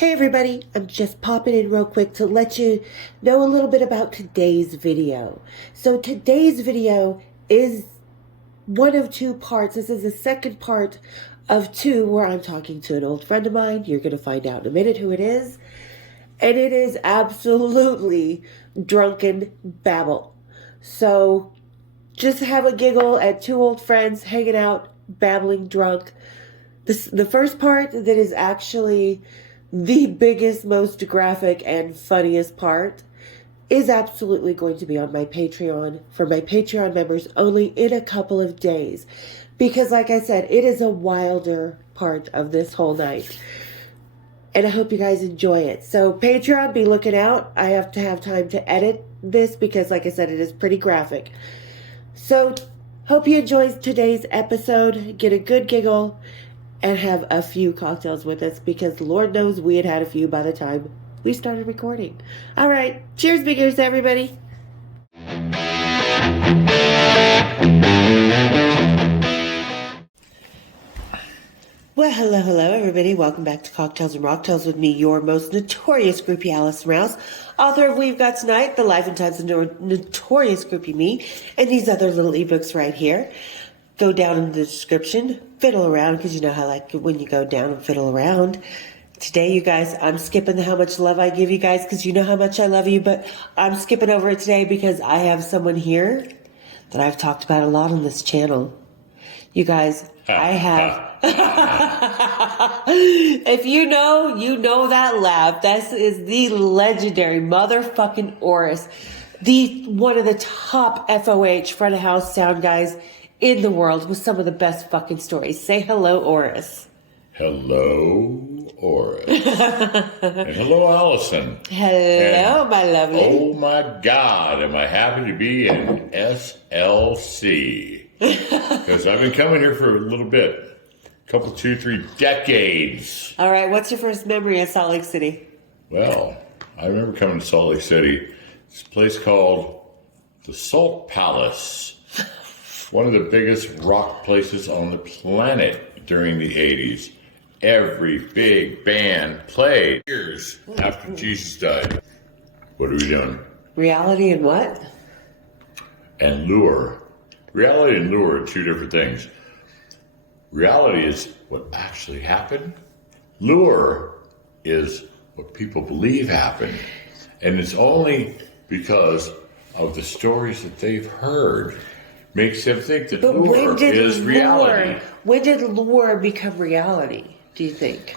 Hey everybody, I'm just popping in real quick to let you know a little bit about today's video. So today's video is one of two parts. This is the second part of two where I'm talking to an old friend of mine. You're going to find out in a minute who it is. And it is absolutely drunken babble. So just have a giggle at two old friends hanging out, babbling drunk. The first part that is actually the biggest, most graphic, and funniest part is absolutely going to be on my Patreon for my Patreon members only in a couple of days. Because like I said, it is a wilder part of this whole night. And I hope you guys enjoy it. So Patreon, be looking out. I have to have time to edit this because like I said, it is pretty graphic. So hope you enjoy today's episode. Get a good giggle. And have a few cocktails with us because Lord knows we had a few by the time we started recording. All right. Cheers, biggers, everybody. Well, hello, everybody. Welcome back to Cocktails and Rocktails with me, your most notorious groupie, Alice Rouse, author of We've Got Tonight, The Life and Times of Notorious Groupie Me, and these other little ebooks right here. Go down in the description, fiddle around, because you know how I like it when you go down and fiddle around. Today, you guys, I'm skipping how much love I give you guys, because you know how much I love you, but I'm skipping over it today because I have someone here that I've talked about a lot on this channel. You guys, I have... If you know that laugh. This is the legendary motherfucking Oris, one of the top FOH front of house sound guys in the world with some of the best fucking stories. Say hello, Oris. Hello, Oris. And hello, Allison. Hello, my lovely. Oh my God, am I happy to be in SLC. Because I've been coming here for a little bit. A couple, 2, 3 decades. All right, what's your first memory of Salt Lake City? Well, I remember coming to Salt Lake City. This place called the Salt Palace. One of the biggest rock places on the planet during the 80s. Every big band played years after Jesus died. What are we doing? Reality and what? And lure. Reality and lure are two different things. Reality is what actually happened. Lure is what people believe happened. And it's only because of the stories that they've heard. Makes them think that lure is reality. When did lure become reality, do you think?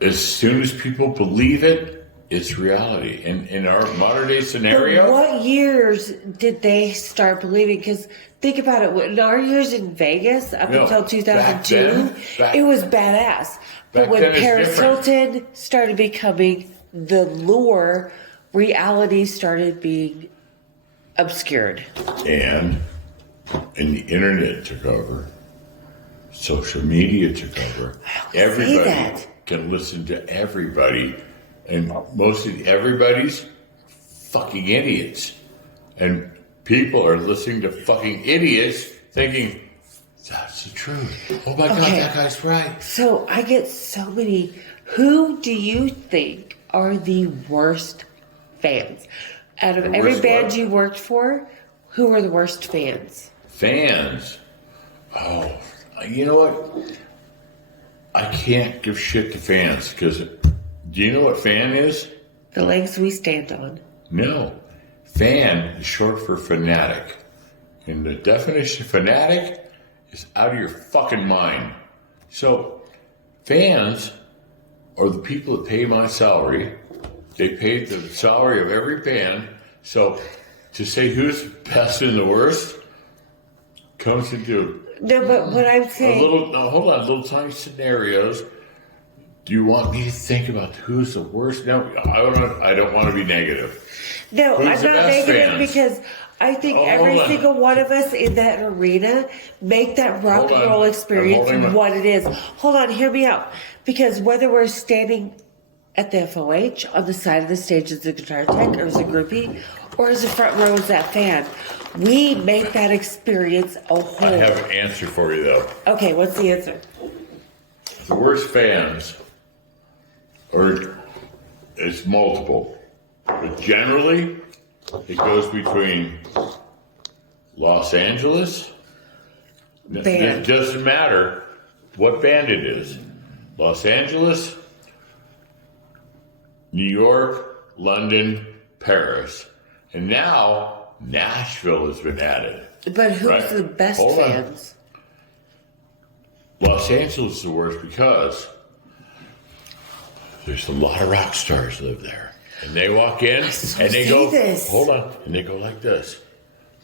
As soon as people believe it, it's reality. In our modern day scenario. But what years did they start believing? Because think about it. In our years in Vegas, up until 2002, it was badass. But when Paris Hilton started becoming the lure, reality started being obscured. And the internet took over. Social media took over. Everybody can listen to everybody. And most of everybody's fucking idiots. And people are listening to fucking idiots thinking, that's the truth. Oh my God, that guy's right. So I get so many. Who do you think are the worst fans? Out of every band you worked for, who were the worst fans? Fans? Oh, you know what? I can't give shit to fans because do you know what fan is? The legs we stand on. No. Fan is short for fanatic. And the definition of fanatic is out of your fucking mind. So, fans are the people that pay my salary. They paid the salary of every band. So, to say who's best and the worst comes into... No, but what I'm saying... little tiny scenarios. Do you want me to think about who's the worst? No, I don't want to be negative. No, I'm not negative because I think every single one of us in that arena make that rock and roll experience what it is. Hold on, hear me out. Because whether we're standing at the FOH on the side of the stage as a guitar tech or as a groupie or as a front row as that fan, we make that experience a whole. I have an answer for you though. Okay, what's the answer? The worst fans or it's multiple. But generally, it goes between Los Angeles. Band. It doesn't matter what band it is. Los Angeles, New York, London, Paris. And now Nashville has been added. But who's right? the best Hold on. fans? Los Angeles is the worst because there's a lot of rock stars live there. And they walk in and they go, this. hold on, and they go like this.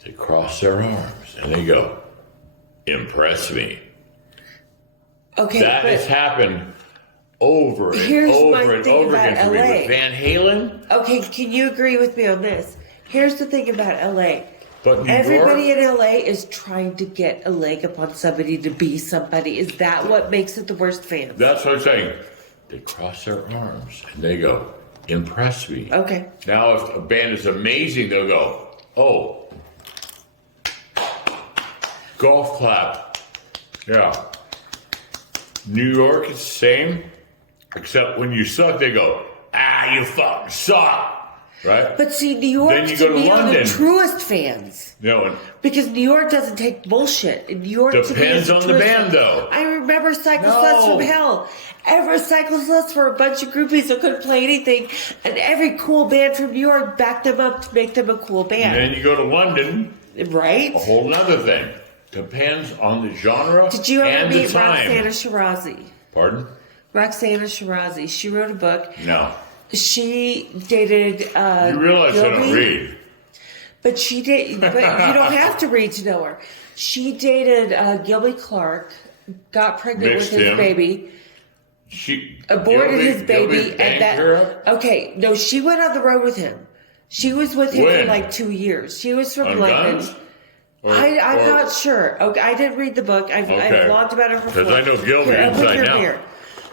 They cross their arms and they go, impress me. Okay, That but has happened over and here's my over and thing over about again for me. LA. With Van Halen, okay, can you agree with me on this? Here's the thing about LA. but New Everybody York, in LA is trying to get a leg up on somebody to be somebody. Is that what makes it the worst fans? that's what I'm saying. They cross their arms and they go, impress me. Okay. Now, if a band is amazing, they'll go, oh, golf clap. Yeah. New York is the same, except when you suck, they go, you fucking suck. Right? But see, New York Then you to go to me are the London. truest fans. No, and Because New York doesn't take bullshit. In New York, to me, depends is the on the truest band, fans. though. I remember Cycle No. Sluts from Hell. Every Cycle Sluts were a bunch of groupies that couldn't play anything, and every cool band from New York backed them up to make them a cool and band. then you go to London, Right? a whole nother thing. Depends on the genre Did you ever and the meet time. Roxana Shirazi? Pardon? Roxana Shirazi. She wrote a book. No. She dated. You realize I don't Gilby, read. but she did. But you don't have to read to know her. She dated Gilby Clarke, got pregnant Mixed with his him. baby, She aborted his baby, Gilby and banged that. her up? Okay, no, she went on the road with him. She was with him When? for like 2 years. She was from On London. guns? Or- I'm or- not sure. Okay, I didn't read the book. I've blogged about it before. 'Cause I know Gilby Here, I'll put inside your now. beer.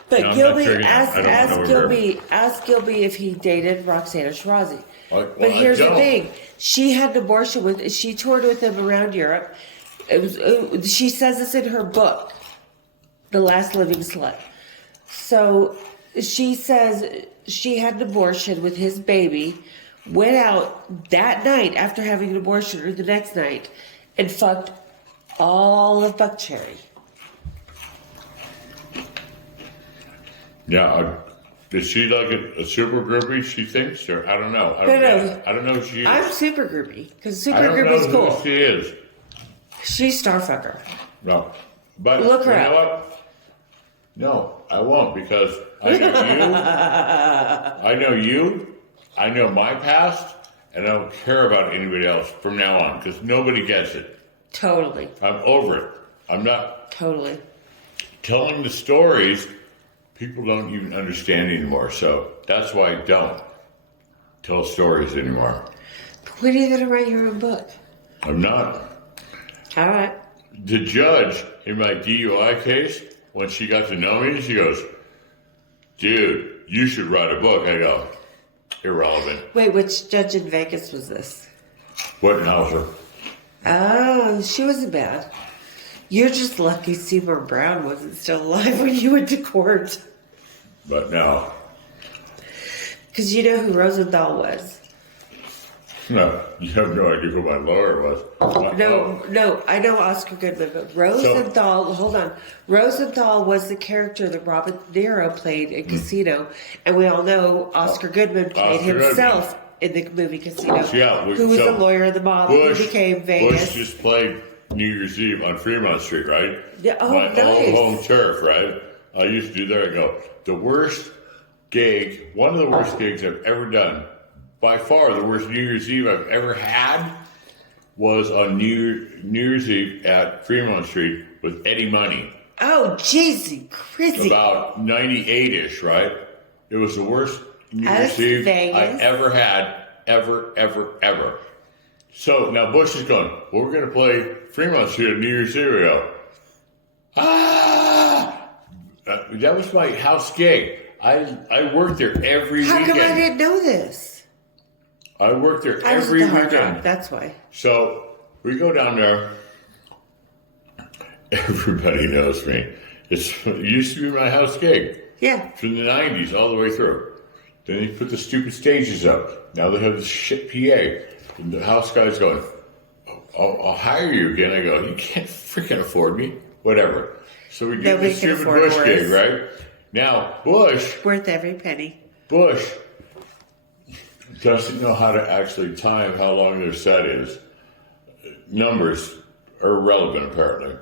But No, I'm not Gilby drinking it. I don't know asked Gilby if he dated Roxana Shirazi. Well, But here's the don't. thing: she had an abortion with. She toured with him around Europe. She says this in her book, "The Last Living Slut." So she says she had an abortion with his baby, went out that night after having an abortion, or the next night, and fucked all of Buckcherry. Yeah. Is she like a super groupie, she thinks? Or I don't know. I don't No. know. I don't know who she is. I'm super groupie because I super don't know groupie's who cool. she is. She's starfucker. No. But Look her you know up. what? No, I won't because I know you. I know you. I know my past, and I don't care about anybody else from now on because nobody gets it. Totally. I'm over it. I'm not Totally. telling the stories. People don't even understand anymore, so that's why I don't tell stories anymore. When are you going to write your own book? I'm not. All right. The judge in my DUI case, when she got to know me, she goes, dude, you should write a book. I go, irrelevant. Wait, which judge in Vegas was this? Wittenhauser. Oh, she wasn't bad. You're just lucky Seymour Brown wasn't still alive when you went to court. But no. Because you know who Rosenthal was. No, you have no idea who my lawyer was. No, I know Oscar Goodman, but Rosenthal, hold on. Rosenthal was the character that Robert De Niro played in Casino, and we all know Oscar Goodman played Oscar himself in the movie Casino, Yeah, who was the lawyer of the mob who became Vegas. Bush just played New Year's Eve on Fremont Street, right? Yeah, oh, my nice. old home turf, right? I used to do there. I go, the worst gig, one of the worst gigs I've ever done, by far the worst New Year's Eve I've ever had, was on New Year's Eve at Fremont Street with Eddie Money. Oh, jeez, crazy. About 98-ish, right? It was the worst New That's Year's Eve Vegas. I ever had, ever. So now Bush is going, well, we're going to play Fremont Street at New Year's Eve. We go, that was my house gig. I worked there every How weekend. come I didn't know this? I worked there I was every at the hard weekend. rock, that's why. So we go down there. Everybody knows me. It used to be my house gig. Yeah. From the 90s all the way through. Then they put the stupid stages up. Now they have this shit PA. And the house guy's going, I'll hire you again. I go, you can't freaking afford me. Whatever. So we do this stupid Bush gig, right? Now, Bush... Worth every penny. Bush doesn't know how to actually time how long their set is. Numbers are irrelevant, apparently.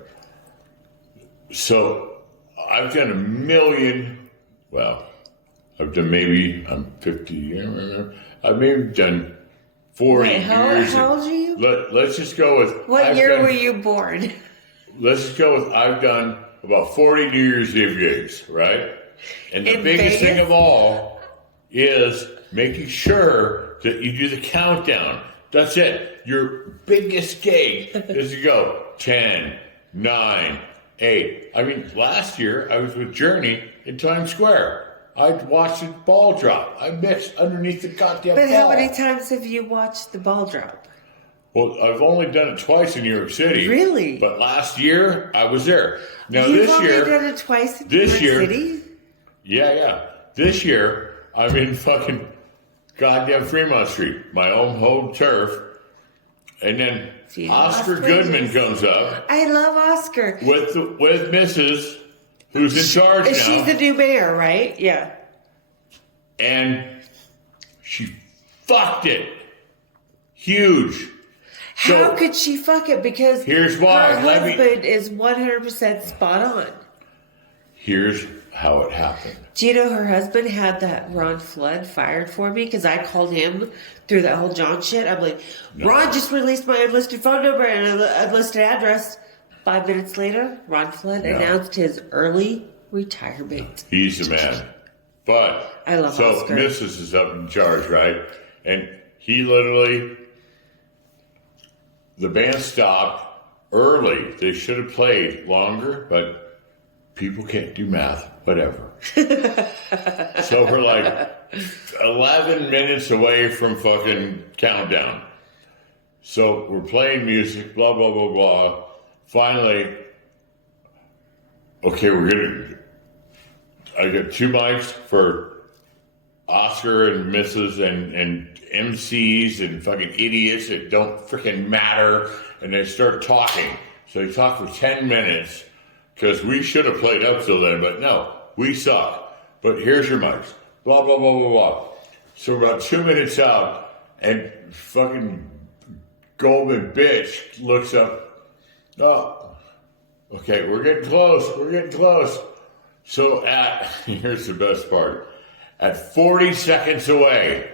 So I've done a million... Well, I've done maybe... I'm 50... I've maybe done 40 years. How old are you? Let's just go with... What year were you born? Let's just go with... I've done about 40 New Year's Eve gigs, right? And the biggest thing of all is making sure that you do the countdown. That's it. Your biggest gig is to go 10, 9, 8. I mean, last year I was with Journey in Times Square. I watched the ball drop. I mixed underneath the goddamn ball. But how many times have you watched the ball drop? Well, I've only done it twice in New York City. Really? But last year I was there. Now You've this only year, done it twice in New York City? Yeah. This year I'm in fucking goddamn Fremont Street, my own home turf, and then Oscar Goodman comes up. I love Oscar. With Mrs. who's in charge now. She's the new mayor, right? Yeah. And she fucked it. Huge. How could she fuck it? Because here's why. her husband is 100% spot on. Here's how it happened. Do you know her husband had that Ron Flood fired for me? Because I called him through that whole John shit. I'm like, Ron just released my unlisted phone number and unlisted address. 5 minutes later, Ron Flood announced his early retirement. He's the man. But I love Oscar. Mrs. is up in charge, right? And he literally, the band stopped early. They should have played longer, but people can't do math, whatever. So we're like 11 minutes away from fucking countdown. So we're playing music, blah, blah, blah, blah. Finally, okay, I got 2 mics for Oscar and Mrs. and MCs and fucking idiots that don't freaking matter. And they start talking. So they talk for 10 minutes. Because we should have played up till then, but no, we suck. But here's your mics. Blah, blah, blah, blah, blah. So about 2 minutes out, and fucking Goldman bitch looks up. Oh, okay, we're getting close. So here's the best part. At 40 seconds away,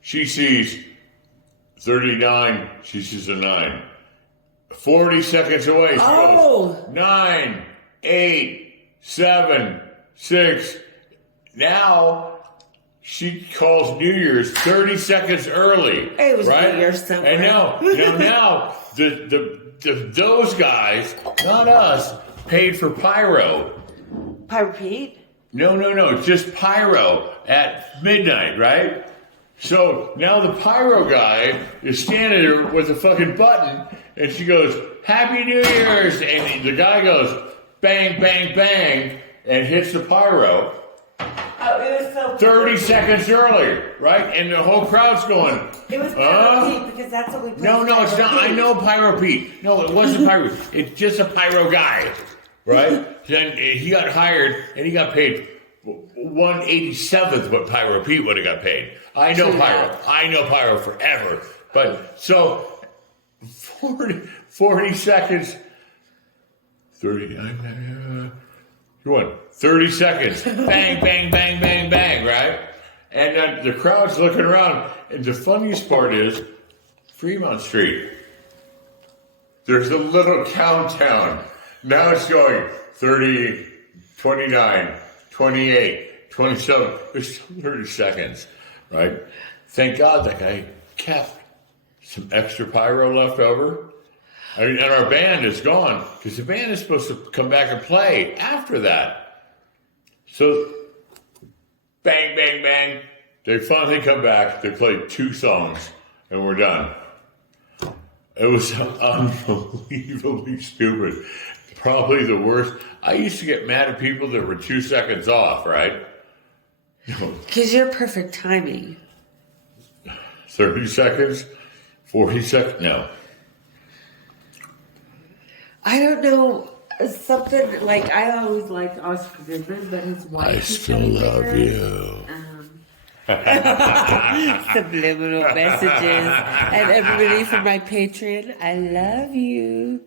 she sees 39, she sees a 9. 40 seconds away, she goes 9, 8, 7, 6. Now she calls New Year's 30 seconds early. It was right? New Year's somewhere. And now those guys, not us, paid for pyro. Pyro Pete? No, just pyro at midnight, right? So now the pyro guy is standing there with a fucking button, and she goes, Happy New Year's! And the guy goes, bang, bang, bang, and hits the pyro. Oh, it was so 30 seconds earlier, right? And the whole crowd's going, It was Pyro Pete, because that's what we played. No, it's not. I know Pyro Pete. No, it wasn't Pyro. It's just a pyro guy, right? Then he got hired, and he got paid 1/87th what Pyro Pete would have got paid. I know Pyro. I know Pyro forever. But so 40 seconds, 39. You won 30 seconds. Bang, bang, bang, bang, bang, right? And then the crowd's looking around. And the funniest part is Fremont Street. There's a little countdown. Now it's going 30, 29, 28, 27. There's still 30 seconds, right? Thank God that guy kept some extra pyro left over. I mean, and our band is gone because the band is supposed to come back and play after that. So, bang, bang, bang. They finally come back. They played 2 songs and we're done. It was unbelievably stupid. probably the worst. I used to get mad at people that were 2 seconds off, right? Because you're perfect timing. 30 seconds? 40 seconds? No. I don't know. Something like, I always liked Oscar Goodman, but his wife. I still love you. Subliminal messages. And everybody from my Patreon, I love you.